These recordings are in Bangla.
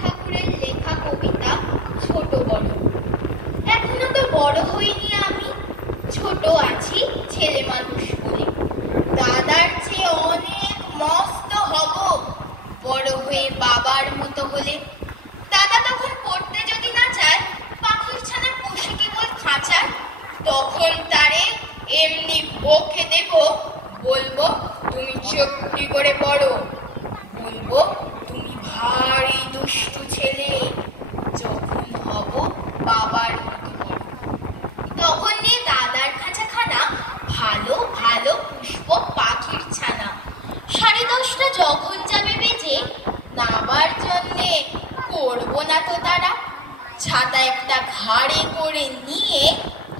ঠাকুরের লেখা কবিতা ছোট বড়। এখনো তো বড় হইনি আমি, ছোট আছি ছেলে মানুষ বলে। দাদার চেয়ে অনেক মস্ত হব বড় হয়ে বাবার মতো হলে। দাদা তখন পড়তে যদি না চায়, পাখির ছানা পুষে কেবল খাঁচার, তখন তারে এমনি বকে দেব, বলবো তুমি চুপটি করে পড়ো, বলবো তুমি ভারী দুষ্টু ছেলে। যখন হব বাবার মতো বড়, তখন নিয়ে দাদার খাঁচাখানা ভালো ভালো পুষ্প পাখির ছানা। 10:30 যখন যাবে বেজে, নাবার জন্যে করবো না তো তারা। ছাতা একটা ঘাড়ে করে নিয়ে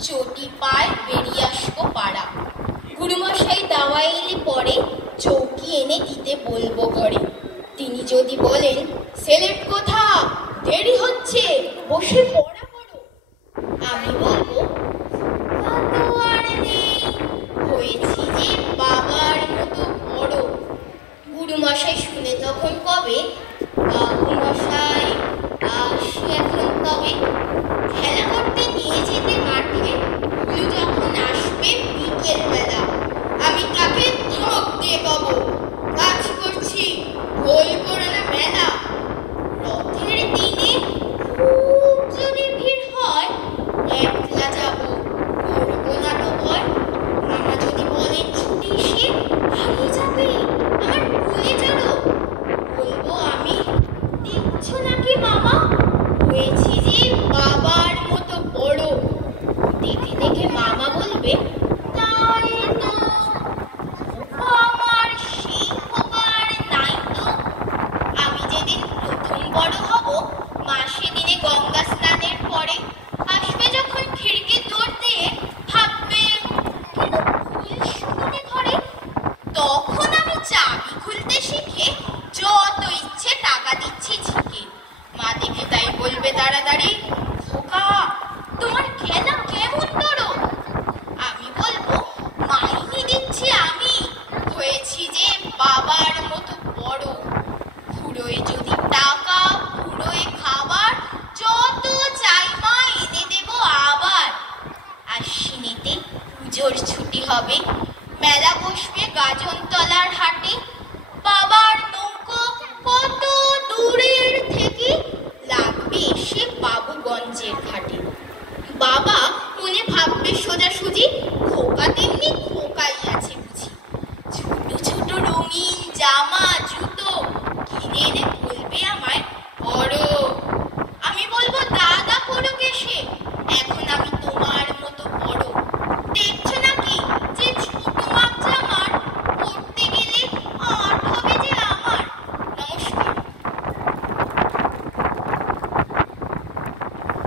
চটি পায় বেরিয়ে আসবো পাড়া। গুরুমশাই দাওয়া এলে পরে চৌকি এনে দিতে বলবো ঘরে। তিনি যদি বলেন, সেলেট কোথা, দেরি হচ্ছে, বসে পড়া করো, আমি বলবো তো আর নেই, হয়েছি যে বাবার মতো বড়। গুরুমশাই শুনে তখন কবে, বাবুমশাই আসি এখন তবে। খেলা করতে নিয়ে যেতে মাঠে ভুলু যখন আসবে বিকেল বেলা, আমি তাকে ধমক দিয়ে কব, কাজ করছি, ভুল করো না মেলা। রথের দিনে খুব যদি ভিড় হয়, একলা যাব, করবো না তো ভয়। মামা যদি বলেন ছুটি সে হারিয়ে যাবে, আমার ভুলে চলো, বলবো আমি, দেখছো নাকি মামা, হয়েছি যে বাবার মতো বড়। দেখে দেখে মামা বলবে, তাই তো, আমার সেই খবর নাই তো। আমি যেদিন প্রথম বড় হব, মা সেদিনে গঙ্গা স্নানের পরে আসবে যখন খিড়কির দৌড় দিয়ে, ভাববে কিন্তু ফুল শুকোতে ঘরে। তখন আমি চাবি খুলতে শিখে যত ইচ্ছে টাকা দিচ্ছি ঝিকে। মা দেখে তাই বলবে তাড়াতাড়ি, খোকা তোমার খেলা কেমন করো। আমি বলবো, মাইনে দিচ্ছি আমি, হয়েছি যে বাবার মতো বড়। ফুরোয় যদি টাকা, ফুরোয় খাবার, যত চাই মা এনে দেব আবার। আশ্বিনেতে পুজোর ছুটি হবে, মেলা বসবে গাজনতলার হাটে। বাবার নৌকো কত দূরের থেকে লাগবে এসে বাবুগঞ্জের ঘাটে। বাবা মনে ভাববে সোজাসুজি, খোকাতে